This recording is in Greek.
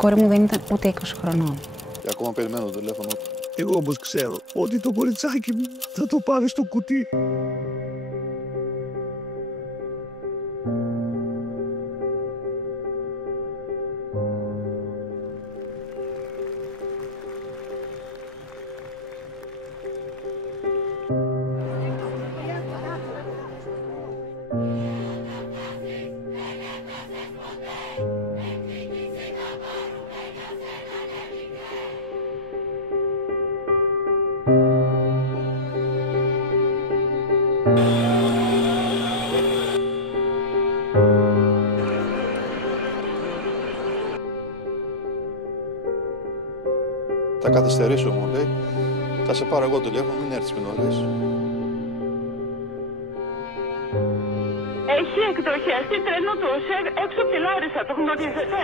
Κόρη μου δεν ήταν ούτε 20 χρονών. Και ακόμα περιμένω το τηλέφωνο του. Εγώ όμως ξέρω ότι το κοριτσάκι μου θα το πάρει στο κουτί. Θα καθυστερήσω, μου λέει. Θα σε πάρω εγώ τηλέφωνο, μην έρθεις πιο νωρίς. Έχει εκδοχιαστεί τρένο του ΟΣΕ έξω από τη Λάρισα, το γνωρίζετε?